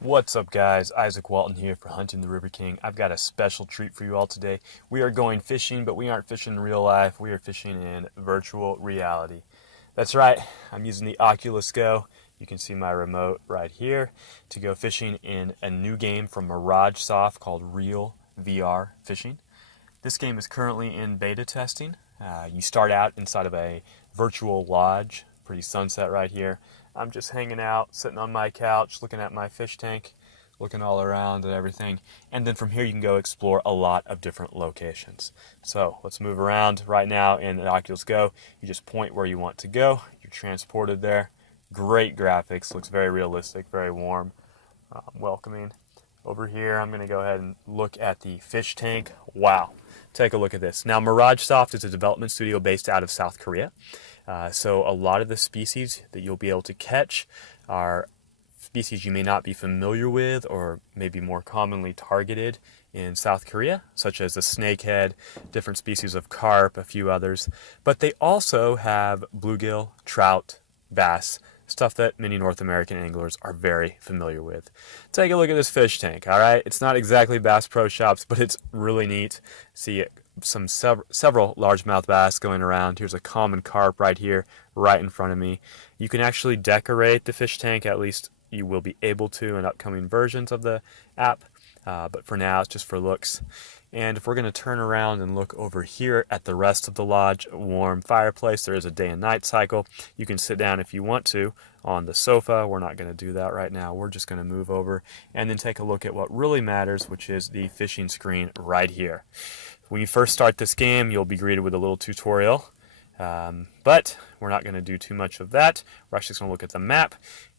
What's up guys, Isaac Walton here for Hunting the River King. I've got a special treat for you all today. We are going fishing, but we aren't fishing in real life, we are fishing in virtual reality. That's right, I'm using the Oculus Go. You can see my remote right here to go fishing in a new game from Montage Soft called RealVR Fishing. This game is currently in beta testing. You start out inside of a virtual lodge, pretty sunset right here. I'm just hanging out, sitting on my couch, looking at my fish tank, looking all around at everything. And then from here you can go explore a lot of different locations. So let's move around. Right now in the Oculus Go, you just point where you want to go. You're transported there. Great graphics, looks very realistic, very warm, welcoming. Over here, I'm going to go ahead and look at the fish tank. Wow, take a look at this. Now, Montage Soft is a development studio based out of South Korea. So a lot of the species that you'll be able to catch are species you may not be familiar with or maybe more commonly targeted in South Korea, such as the snakehead, different species of carp, a few others. But they also have bluegill, trout, bass, stuff that many North American anglers are very familiar with. Take a look at this fish tank, all right? It's not exactly Bass Pro Shops, but it's really neat. See several largemouth bass going around. Here's a common carp right here, right in front of me. You can actually decorate the fish tank, at least you will be able to in upcoming versions of the app. But for now, it's just for looks. And if we're going to turn around and look over here at the rest of the lodge, a warm fireplace, there is a day and night cycle. You can sit down if you want to on the sofa. We're not going to do that right now. We're just going to move over and then take a look at what really matters, which is the fishing screen right here. When you first start this game, you'll be greeted with a little tutorial, but we're not going to do too much of that. We're actually just going to look at the map.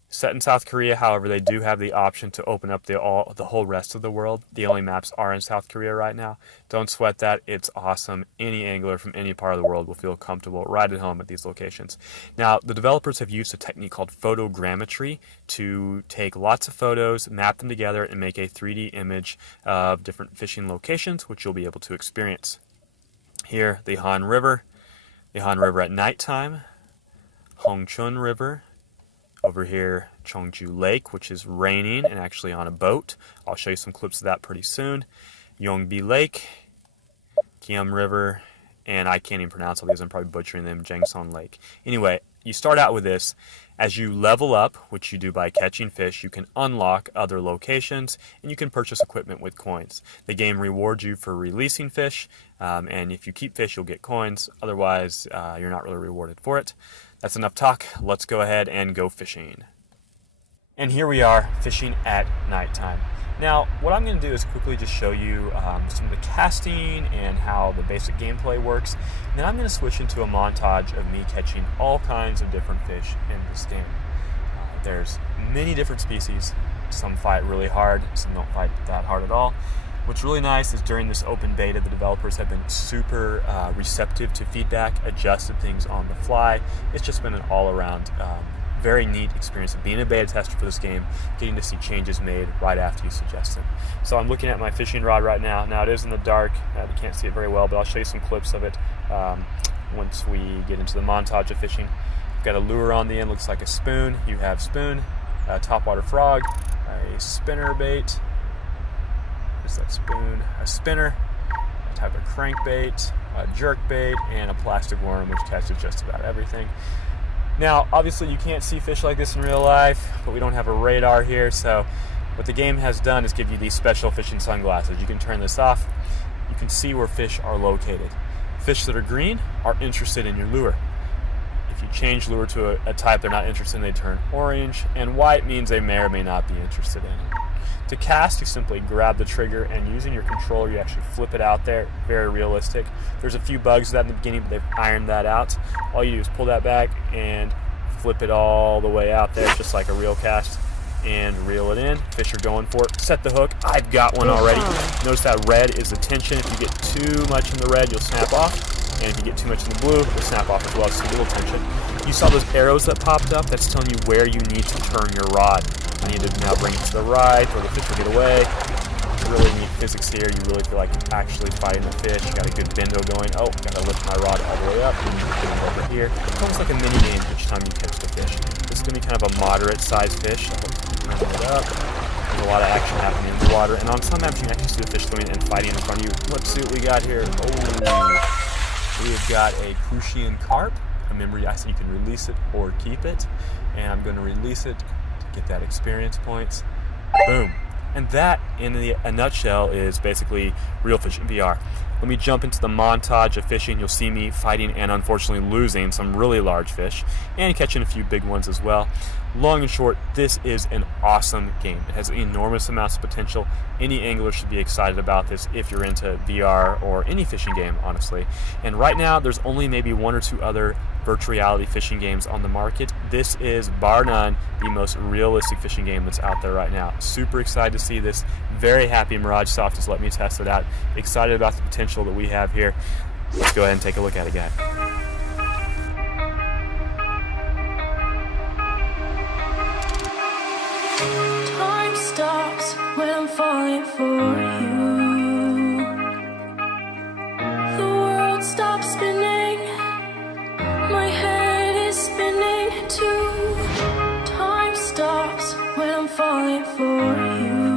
Set in South Korea, however, they do have the option to open up the whole rest of the world. The only maps are in South Korea right now. Don't sweat that. It's awesome. Any angler from any part of the world will feel comfortable right at home at these locations. Now, the developers have used a technique called photogrammetry to take lots of photos, map them together, and make a 3D image of different fishing locations, which you'll be able to experience. Here, the Han River at nighttime, Hongchun River. Over here, Cheongju Lake, which is raining and actually on a boat. I'll show you some clips of that pretty soon. Yongbi Lake, Kiam River, and I can't even pronounce all these. I'm probably butchering them, Jangson Lake. Anyway, you start out with this. As you level up, which you do by catching fish, you can unlock other locations and you can purchase equipment with coins. The game rewards you for releasing fish, and if you keep fish, you'll get coins. Otherwise, you're not really rewarded for it. That's enough talk. Let's go ahead and go fishing. And here we are fishing at nighttime. Now, what I'm going to do is quickly just show you some of the casting and how the basic gameplay works. And then I'm going to switch into a montage of me catching all kinds of different fish in this game. There's many different species. Some fight really hard, some don't fight that hard at all. What's really nice is during this open beta, the developers have been super receptive to feedback, adjusted things on the fly. It's just been an all-around very neat experience of being a beta tester for this game, getting to see changes made right after you suggest them. So I'm looking at my fishing rod right now. Now it is in the dark, you can't see it very well, but I'll show you some clips of it once we get into the montage of fishing. I've got a lure on the end, looks like a spoon. You have spoon, a topwater frog, a spinner bait. There's that spoon, a spinner, a type of crankbait, a jerk bait, and a plastic worm, which catches just about everything. Now, obviously you can't see fish like this in real life, but we don't have a radar here, so what the game has done is give you these special fishing sunglasses. You can turn this off, you can see where fish are located. Fish that are green are interested in your lure. If you change lure to a type they're not interested in, they turn orange, and white means they may or may not be interested in it. To cast, you simply grab the trigger, and using your controller, you actually flip it out there. Very realistic. There's a few bugs with that in the beginning, but they've ironed that out. All you do is pull that back and flip it all the way out there, just like a reel cast, and reel it in. Fish are going for it. Set the hook. I've got one already. Notice that red is the tension. If you get too much in the red, you'll snap off. And if you get too much in the blue, it'll snap off as well. So a little tension. You saw those arrows that popped up? That's telling you where you need to turn your rod. I need to now bring it to the right, or the fish will get away. really neat physics here. You really feel like you're actually fighting a fish. You got a good bendo going. Oh, gotta lift my rod all the way up. Get it over here. It's almost like a mini game each time you catch the fish. This is gonna be kind of a moderate sized fish. Open it up. There's a lot of action happening in the water, and on some maps you can actually see the fish swimming and fighting in front of you. Let's see what we got here. Oh, we have got a Crucian carp. Remember, I said you can release it or keep it, and I'm going to release it to get that experience points. Boom. And that, in a nutshell, is basically Real Fishing VR. Let me jump into the montage of fishing. You'll see me fighting and unfortunately losing some really large fish and catching a few big ones as well. Long and short, this is an awesome game. It has enormous amounts of potential. Any angler should be excited about this if you're into VR or any fishing game, honestly. And right now, there's only maybe one or two other virtual reality fishing games on the market. This is, bar none, the most realistic fishing game that's out there right now. Super excited to see this. Very happy Mirage Soft has let me test it out. Excited about the potential that we have here. Let's go ahead and take a look at it, guys. Time stops when I'm falling for you. The world stops spinning. My head is spinning too. Time stops when I'm falling for you.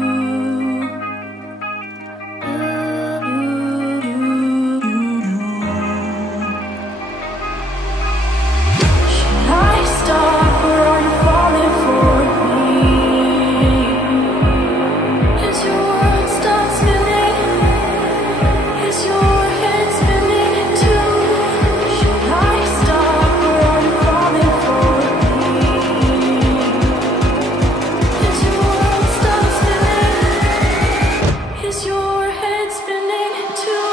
Should I stop or are you falling for me? Is your world stop spinning? Is your head spinning too? Should I stop or are you falling for me? Is your world stop spinning? Is your head spinning too?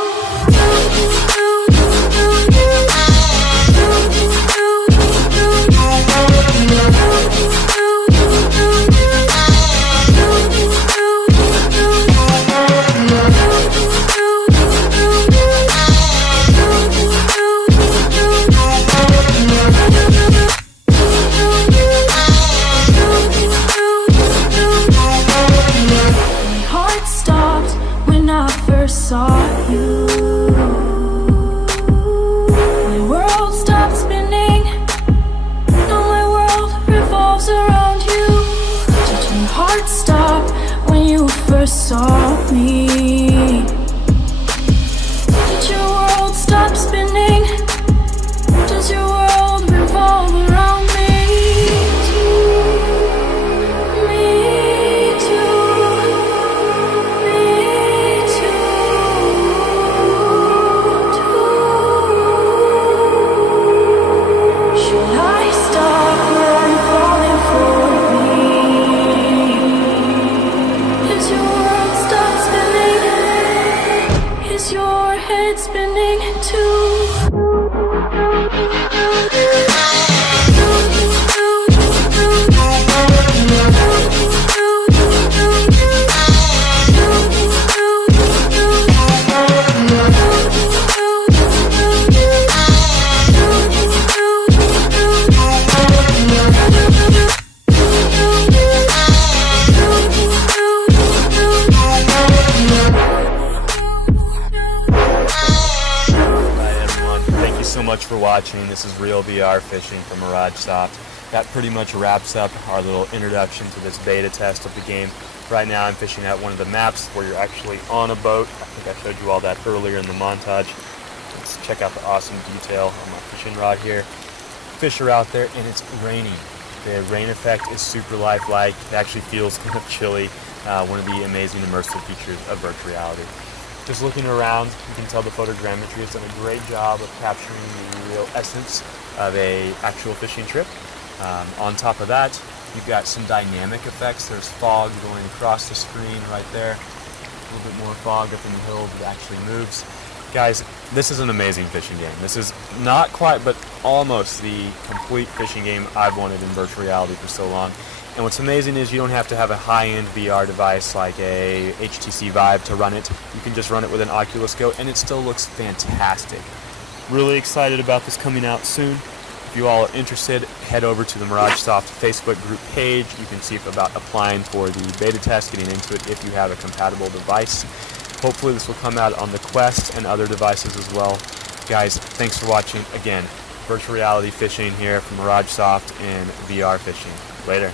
Saw you. My world stopped spinning. Now my world revolves around you. Did your heart stop when you first saw me? Did your world stop spinning? Does your world revolve around me? Spinning too. So much for watching. This is RealVR Fishing from Mirage Soft. That pretty much wraps up our little introduction to this beta test of the game. Right now I'm fishing at one of the maps where you're actually on a boat. I think I showed you all that earlier in the montage. Let's check out the awesome detail on my fishing rod here. Fish are out there and it's raining. The rain effect is super lifelike. It actually feels kind of chilly. One of the amazing immersive features of virtual reality. Just looking around, you can tell the photogrammetry has done a great job of capturing the real essence of an actual fishing trip. On top of that, you've got some dynamic effects. There's fog going across the screen right there. A little bit more fog up in the hill that actually moves. Guys, this is an amazing fishing game. This is not quite, but almost the complete fishing game I've wanted in virtual reality for so long. And what's amazing is you don't have to have a high-end VR device like a HTC Vive to run it. You can just run it with an Oculus Go and it still looks fantastic. Really excited about this coming out soon. If you all are interested, head over to the MirageSoft Facebook group page. You can see about applying for the beta test, getting into it if you have a compatible device. Hopefully this will come out on the Quest and other devices as well. Guys, thanks for watching. Again, virtual reality fishing here from MirageSoft and VR Fishing. Later.